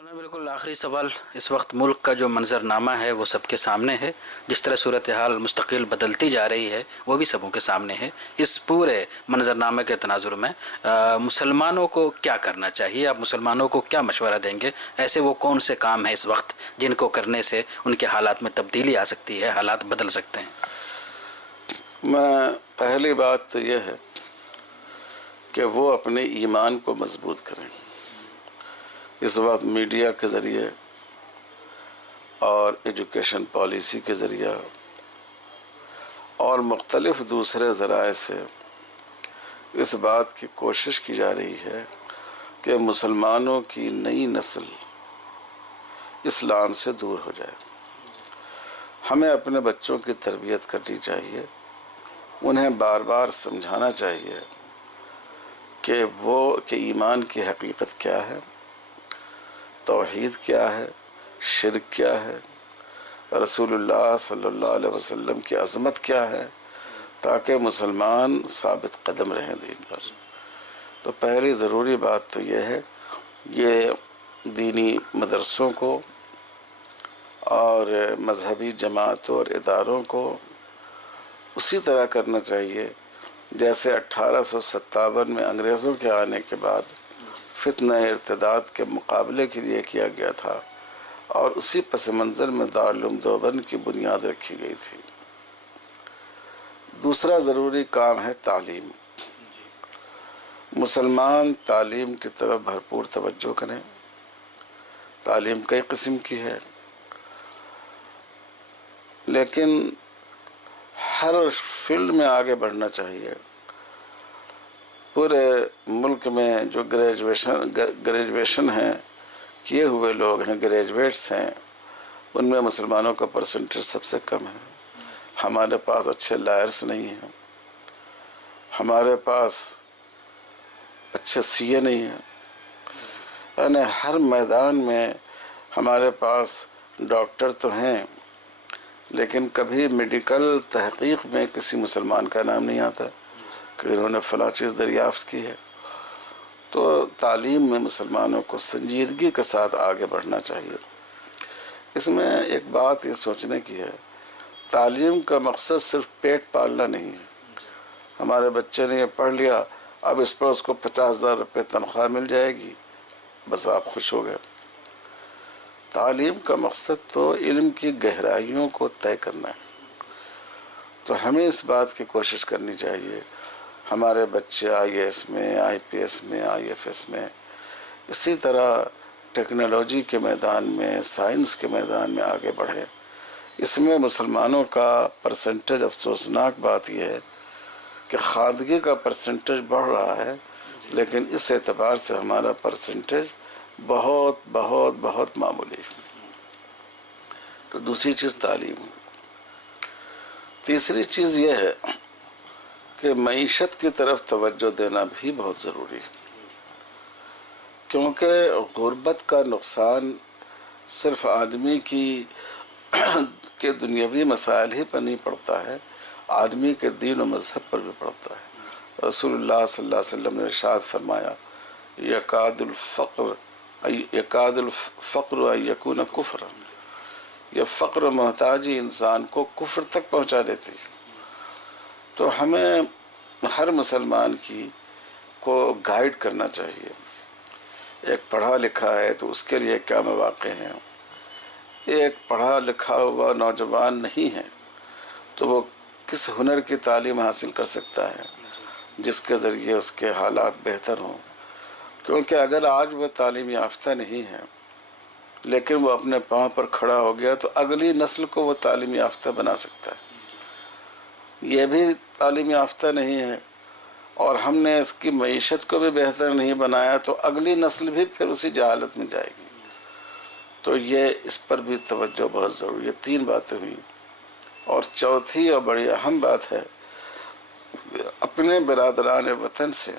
بالکل آخری سوال، اس وقت ملک کا جو منظرنامہ ہے وہ سب کے سامنے ہے، جس طرح صورتحال مستقل بدلتی جا رہی ہے وہ بھی سبوں کے سامنے ہے۔ اس پورے منظرنامے کے تناظر میں مسلمانوں کو کیا کرنا چاہیے؟ آپ مسلمانوں کو کیا مشورہ دیں گے؟ ایسے وہ کون سے کام ہیں اس وقت جن کو کرنے سے ان کے حالات میں تبدیلی آ سکتی ہے، حالات بدل سکتے ہیں؟ پہلی بات تو یہ ہے کہ وہ اپنے ایمان کو مضبوط کریں۔ اس وقت میڈیا کے ذریعے اور ایجوکیشن پالیسی کے ذریعہ اور مختلف دوسرے ذرائع سے اس بات کی کوشش کی جا رہی ہے کہ مسلمانوں کی نئی نسل اسلام سے دور ہو جائے۔ ہمیں اپنے بچوں کی تربیت کرنی چاہیے، انہیں بار بار سمجھانا چاہیے کہ ایمان کی حقیقت کیا ہے، توحید کیا ہے، شرک کیا ہے، رسول اللہ صلی اللہ علیہ وسلم کی عظمت کیا ہے، تاکہ مسلمان ثابت قدم رہیں دین پر۔ تو پہلی ضروری بات تو یہ ہے، یہ دینی مدرسوں کو اور مذہبی جماعتوں اور اداروں کو اسی طرح کرنا چاہیے جیسے 1857 میں انگریزوں کے آنے کے بعد فتنہ ارتداد کے مقابلے کے لیے کیا گیا تھا، اور اسی پس منظر میں دارالعلوم دیوبند کی بنیاد رکھی گئی تھی۔ دوسرا ضروری کام ہے تعلیم۔ مسلمان تعلیم کی طرف بھرپور توجہ کریں۔ تعلیم کئی قسم کی ہے، لیکن ہر فیلڈ میں آگے بڑھنا چاہیے۔ پورے ملک میں جو گریجویشن ہیں کیے ہوئے لوگ ہیں، گریجویٹس ہیں، ان میں مسلمانوں کا پرسنٹیج سب سے کم ہے۔ ہمارے پاس اچھے لائرس نہیں ہیں، ہمارے پاس اچھے سی اے نہیں ہیں، یعنی ہر میدان میں ہمارے پاس ڈاکٹر تو ہیں، لیکن کبھی میڈیکل تحقیق میں کسی مسلمان کا نام نہیں آتا کہ انہوں نے فلاں چیز دریافت کی ہے۔ تو تعلیم میں مسلمانوں کو سنجیدگی کے ساتھ آگے بڑھنا چاہیے۔ اس میں ایک بات یہ سوچنے کی ہے، تعلیم کا مقصد صرف پیٹ پالنا نہیں ہے۔ ہمارے بچے نے یہ پڑھ لیا، اب اس پر اس کو 50,000 روپے تنخواہ مل جائے گی، بس آپ خوش ہو گئے۔ تعلیم کا مقصد تو علم کی گہرائیوں کو طے کرنا ہے۔ تو ہمیں اس بات کی کوشش کرنی چاہیے ہمارے بچے آئی اے ایس میں، آئی پی ایس میں، آئی ایف ایس میں، اسی طرح ٹیکنالوجی کے میدان میں، سائنس کے میدان میں آگے بڑھے۔ اس میں مسلمانوں کا پرسنٹیج، افسوسناک بات یہ ہے کہ خواندگی کا پرسنٹیج بڑھ رہا ہے، لیکن اس اعتبار سے ہمارا پرسنٹیج بہت بہت بہت معمولی ہے۔ تو دوسری چیز تعلیم ہے۔ تیسری چیز یہ ہے کہ معیشت کی طرف توجہ دینا بھی بہت ضروری ہے، کیونکہ غربت کا نقصان صرف آدمی کے دنیاوی مسائل ہی پر نہیں پڑتا ہے، آدمی کے دین و مذہب پر بھی پڑتا ہے۔ رسول اللہ صلی اللہ علیہ وسلم نے ارشاد فرمایا، یکاد الفقر ان یکون کفرا، یہ فقر و محتاجی انسان کو کفر تک پہنچا دیتی ہے۔ تو ہمیں ہر مسلمان کو گائیڈ کرنا چاہیے۔ ایک پڑھا لکھا ہے تو اس کے لیے کیا مواقع ہیں، ایک پڑھا لکھا ہوا نوجوان نہیں ہے تو وہ کس ہنر کی تعلیم حاصل کر سکتا ہے جس کے ذریعے اس کے حالات بہتر ہوں۔ کیونکہ اگر آج وہ تعلیم یافتہ نہیں ہے لیکن وہ اپنے پاؤں پر کھڑا ہو گیا تو اگلی نسل کو وہ تعلیم یافتہ بنا سکتا ہے۔ یہ بھی تعلیم یافتہ نہیں ہے اور ہم نے اس کی معیشت کو بھی بہتر نہیں بنایا تو اگلی نسل بھی پھر اسی جہالت میں جائے گی۔ تو یہ اس پر بھی توجہ بہت ضروری ہے۔ 3 باتیں ہوئی، اور چوتھی اور بڑی اہم بات ہے اپنے برادران وطن سے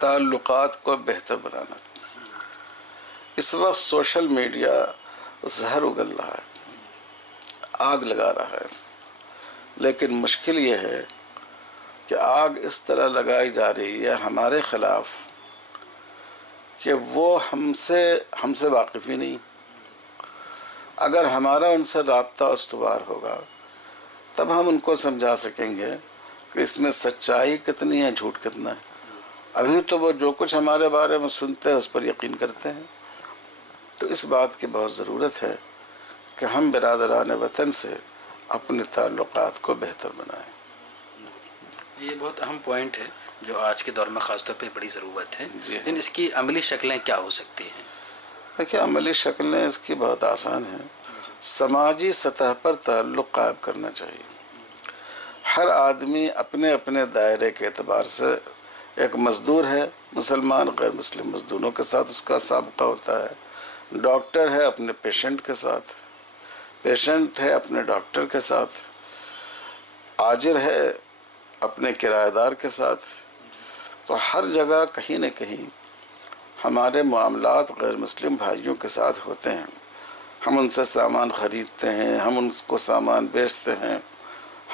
تعلقات کو بہتر بنانا۔ اس وقت سوشل میڈیا زہر اگل رہا ہے، آگ لگا رہا ہے، لیکن مشکل یہ ہے کہ آگ اس طرح لگائی جا رہی ہے ہمارے خلاف کہ وہ ہم سے واقف ہی نہیں. اگر ہمارا ان سے رابطہ استوار ہوگا تب ہم ان کو سمجھا سکیں گے کہ اس میں سچائی کتنی ہے، جھوٹ کتنا ہے. ابھی تو وہ جو کچھ ہمارے بارے میں سنتے ہیں اس پر یقین کرتے ہیں. تو اس بات کی بہت ضرورت ہے کہ ہم برادران وطن سے اپنے تعلقات کو بہتر بنائیں. یہ بہت اہم پوائنٹ ہے جو آج کے دور میں خاص طور پہ بڑی ضرورت ہے. جی لیکن اس کی عملی شکلیں کیا ہو سکتی ہیں؟ دیکھیے، عملی شکلیں اس کی بہت آسان ہیں. سماجی سطح پر تعلق قائم کرنا چاہیے. ہر آدمی اپنے اپنے دائرے کے اعتبار سے ایک مزدور ہے، مسلمان غیر مسلم مزدوروں کے ساتھ اس کا سابقہ ہوتا ہے. ڈاکٹر ہے اپنے پیشنٹ کے ساتھ، پیشنٹ ہے اپنے ڈاکٹر کے ساتھ، آجر ہے اپنے کرایہ دار کے ساتھ. تو ہر جگہ کہیں نہ کہیں ہمارے معاملات غیر مسلم بھائیوں کے ساتھ ہوتے ہیں. ہم ان سے سامان خریدتے ہیں، ہم ان کو سامان بیچتے ہیں،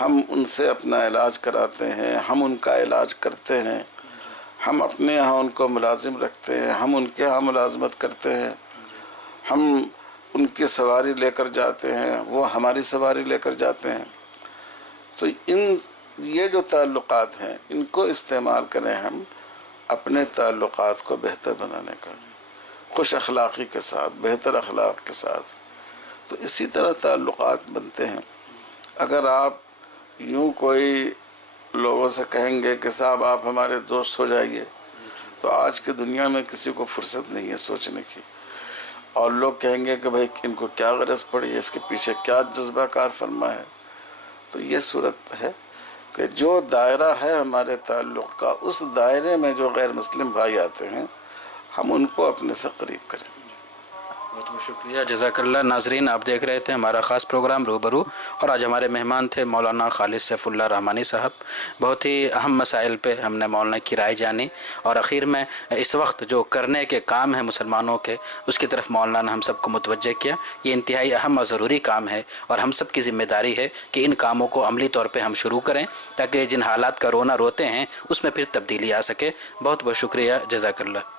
ہم ان سے اپنا علاج کراتے ہیں، ہم ان کا علاج کرتے ہیں. ہم اپنے ہاں ان کو ملازم رکھتے ہیں، ہم ان کے ہاں ملازمت کرتے ہیں. ہم ان کی سواری لے کر جاتے ہیں، وہ ہماری سواری لے کر جاتے ہیں. تو یہ جو تعلقات ہیں ان کو استعمال کریں ہم اپنے تعلقات کو بہتر بنانے کا، خوش اخلاقی کے ساتھ، بہتر اخلاق کے ساتھ. تو اسی طرح تعلقات بنتے ہیں. اگر آپ یوں کوئی لوگوں سے کہیں گے کہ صاحب آپ ہمارے دوست ہو جائیے، تو آج کی دنیا میں کسی کو فرصت نہیں ہے سوچنے کی. اور لوگ کہیں گے کہ بھائی ان کو کیا غرض پڑی ہے، اس کے پیچھے کیا جذبہ کار فرما ہے. تو یہ صورت ہے کہ جو دائرہ ہے ہمارے تعلق کا، اس دائرے میں جو غیر مسلم بھائی آتے ہیں ہم ان کو اپنے سے قریب کریں. بہت بہت شکریہ، جزاک اللہ. ناظرین، آپ دیکھ رہے تھے ہمارا خاص پروگرام روبرو، اور آج ہمارے مہمان تھے مولانا خالد سیف اللہ رحمانی صاحب. بہت ہی اہم مسائل پہ ہم نے مولانا کی رائے جانی، اور اخیر میں اس وقت جو کرنے کے کام ہیں مسلمانوں کے، اس کی طرف مولانا نے ہم سب کو متوجہ کیا. یہ انتہائی اہم اور ضروری کام ہے، اور ہم سب کی ذمہ داری ہے کہ ان کاموں کو عملی طور پہ ہم شروع کریں تاکہ جن حالات کا رونا روتے ہیں اس میں پھر تبدیلی آ سکے. بہت بہت شکریہ، جزاک اللہ.